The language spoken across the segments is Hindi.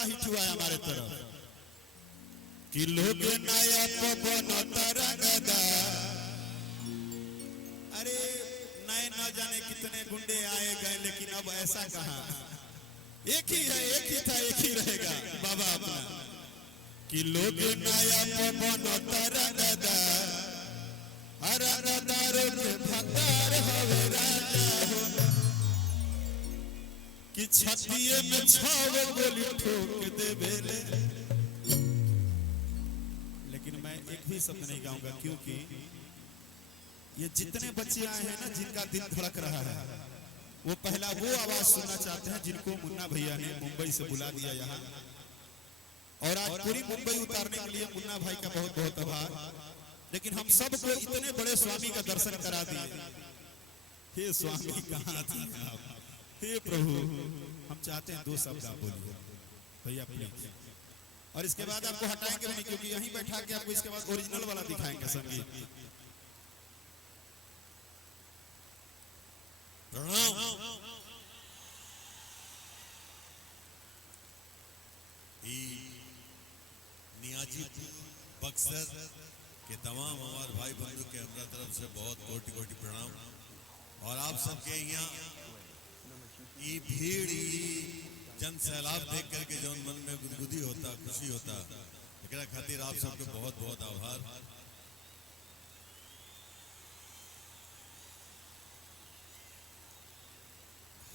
बड़ा हिट हुआ है हमारे तरफ कि लोग नया पवन तरंगदा। अरे नए न जाने कितने गुंडे आए गए, लेकिन अब ऐसा कहा, एक ही है, एक ही था, एक ही रहेगा बाबा अपना। कि लोग नया पवन तरंगदा, अरदारो के भंडार हवे राजा हो, कि छतिये में 6 गोली ठोक दे बेले। लेकिन मैं एक भी शब्द नहीं गाऊंगा, क्योंकि ये जितने बच्चे आए हैं ना, जिनका दिल धड़क रहा है, वो पहला वो आवाज सुनना चाहते हैं जिनको मुन्ना भैया ने मुंबई से बुला दिया यहाँ। और आज पूरी मुंबई उतारने के लिए मुन्ना भाई का बहुत बहुत आभार। लेकिन हम सबको इतने बड़े स्वामी का दर्शन करा दिए। हे स्वामी कहाँ थे आप, हे प्रभु, हम चाहते हैं 2 शब्द आप बोलिए भैया प्लीज। और इसके बाद आपको हटाएंगे नहीं, क्योंकि यहीं बैठा के आपको इसके बाद ओरिजिनल वाला दिखाएंगे संगीत। नियाजी बक्सर के तमाम हमारे भाई बंधु के हमरा तरफ से बहुत कोटि कोटि प्रणाम। और आप सबके यहाँ ये भीड़, जन सैलाब देख करके जो मन में गुदगुदी होता, खुशी होता, एकरा खातिर आप सबके बहुत बहुत आभार।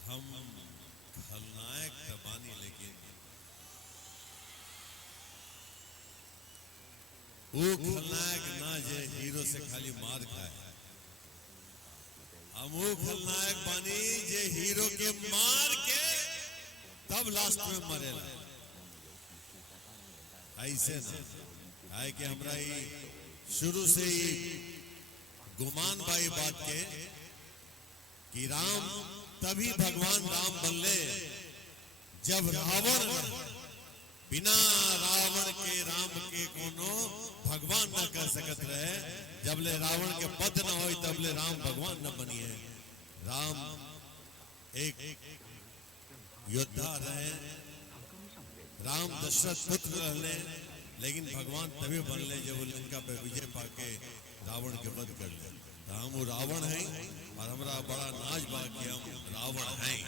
हम खलनायक तबानी, लेकिन वो खलनायक ना जे हीरो से खाली मार खाए, हम वो खलनायक बानी जे हीरो के मार के तब लास्ट में मरेला। ऐसे ना है कि हमरा शुरू से ही गुमान बाई बात के कि राम तभी भगवान राम बनले जब रावण बिना रावण के राम के कोनो भगवान न कर सकत रहे। जब ले रावण के पद न हो तब ले राम भगवान न बनिए। राम एक योद्धा रहे, राम दशरथ पुत्र रहले, लेकिन भगवान तभी बनले जब वो लंका पे विजय पाके रावण के वध कर ले। तो हम वो रावण हैं और हमारा बड़ा नाज बा कि हम रावण हैं।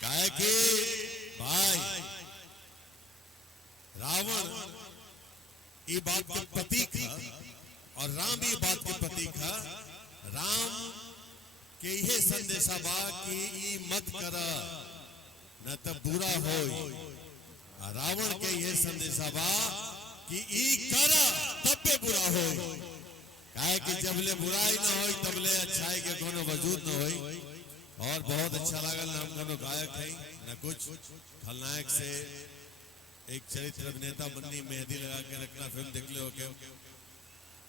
काहे कि भाई रावण ये बात के प्रतीक है और राम ये बात के प्रतीक है। राम के यह संदेशा बा कि ई मत करा न तब बुरा हो, रावण के यह संदेशा बा कि ई करा तब पे बुरा हो। काहे कि जबले बुराई न हो तबले अच्छाई के कोनो वजूद न हो। और बहुत अच्छा लागल, हम कोनो गायक है न कुछ। खलनायक से एक चरित्र अभिनेता बननी, मेहंदी लगा के रखना, फिल्म देख ले हो के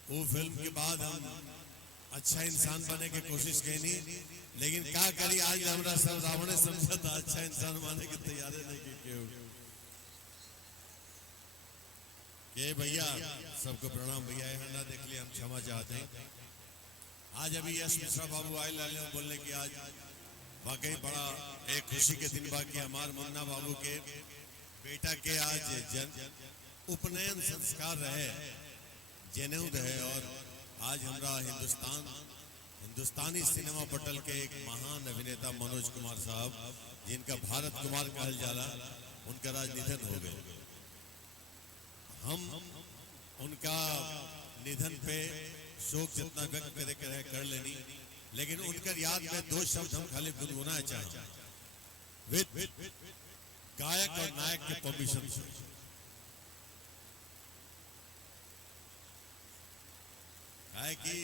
वो फिल्म के बाद हम अच्छा इंसान बने की कोशिश कैनी, लेकिन क्या करी आज हमरा सब रावण समझा था, अच्छा इंसान माने की तैयारी नहीं की के भैया। सबको प्रणाम भैया, यहाँ ना देख लिया हम क्षमा चाहते हैं। आज अभी यश मिश्रा बाबू आए लाले बोलने की आज वाकई बड़ा एक खुशी के दिन बाकी हमारे मुन्ना बाबू के बेटा के आज उपनयन संस्कार रहे, जनेऊ रहे। और आज हमरा हिंदुस्तानी सिनेमा पटल के एक महान अभिनेता मनोज कुमार साहब, जिनका भारत कुमार कहल जाला, उनका आज निधन हो गए। हम उनका निधन पे शोक जितना व्यक्त करे कर लेनी, लेकिन उनकर याद में 2 शब्द हम खाली गुनगुनाना चाहें विद गायक और नायक के परमिशन से। है कि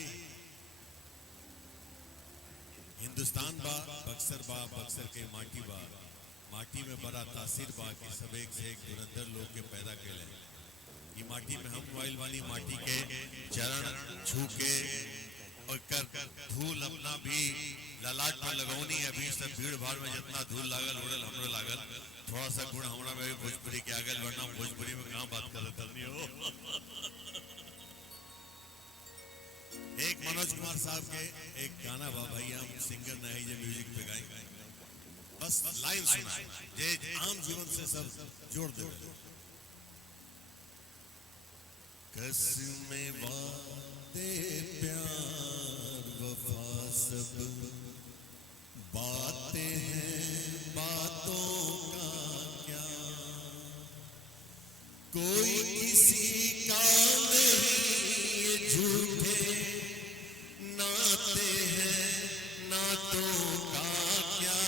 हिंदुस्तान बा, बक्सर बा, बक्सर के माटी बा, माटी में बड़ा तासीर बा कि सब एक से एक धुरंधर लोग के पैदा कैले। ये माटी में हम मोबाइल वाली माटी के चरण छू के और कर धूल अपना भी ललाट पर लगौनी। अभी सब भीड़ भाड़ में जितना धूल लागल उड़ल हमरो लागल, थोड़ा सा गुण हमरा में भी भोजपुरी के आगे बढ़ना। भोजपुरी में कहाँ बात करत हो। एक मनोज कुमार साहब के एक गाना बा भैया, हम सिंगर नहीं जो म्यूजिक पे गाए, बस लाइन सुना जे आम जीवन से सब जोड़ दे। कसमें वादे प्यार वफा सब बातें हैं बातों का क्या, कोई किसी का नहीं ये झूठे नाते हैं नातों का क्या,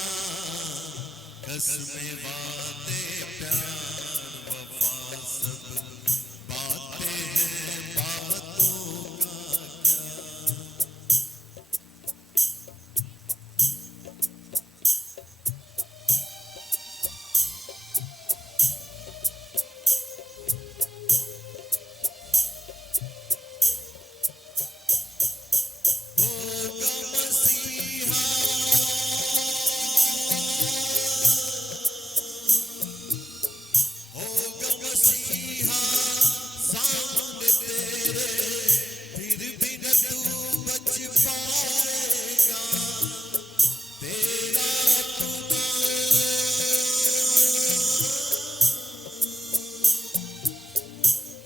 कसमें वादे प्यार वफा सब बातें हैं बातों का क्या। होगा मसीहा होगा मसीहा सामने तेरे, फिर भी न तू बच पाएगा, तेरा अपना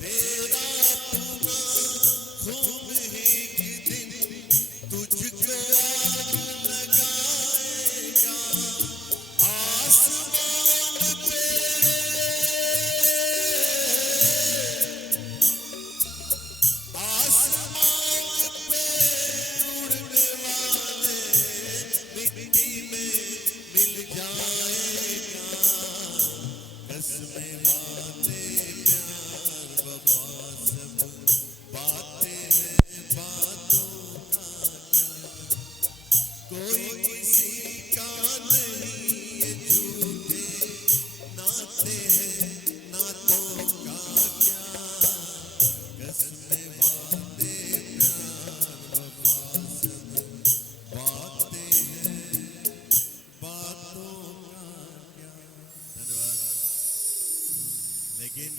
तेरा अपना खूब ही एक दिन तुझको आग लगाएगा। आसमान पे आसमान पे उड़ने वाले मिट्टी में मिल जाएगा, कसमें वादे प्यार वफा सब बातें हैं बातों का क्या, कोई किसी का नहीं ये झूठे नाते हैं नातों का क्या, कसमें वादे प्यार वफा सब बातें हैं बातों का क्या। धन्यवाद। लेकिन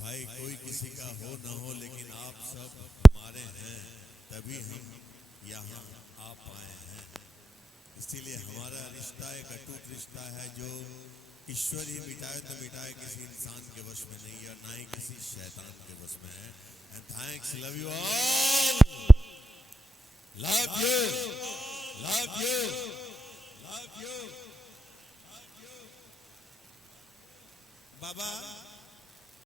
भाई कोई किसी का हो ना हो, लेकिन आप सब हमारे हैं तभी हम यहाँ आ पाए हैं। इसीलिए हमारा रिश्ता एक अटूट रिश्ता है जो ईश्वर ही मिटाए तो मिटाए, किसी इंसान के वश में नहीं और ना ही किसी शैतान के वश में है। And thanks, love you all, love you, love you, love you. Baba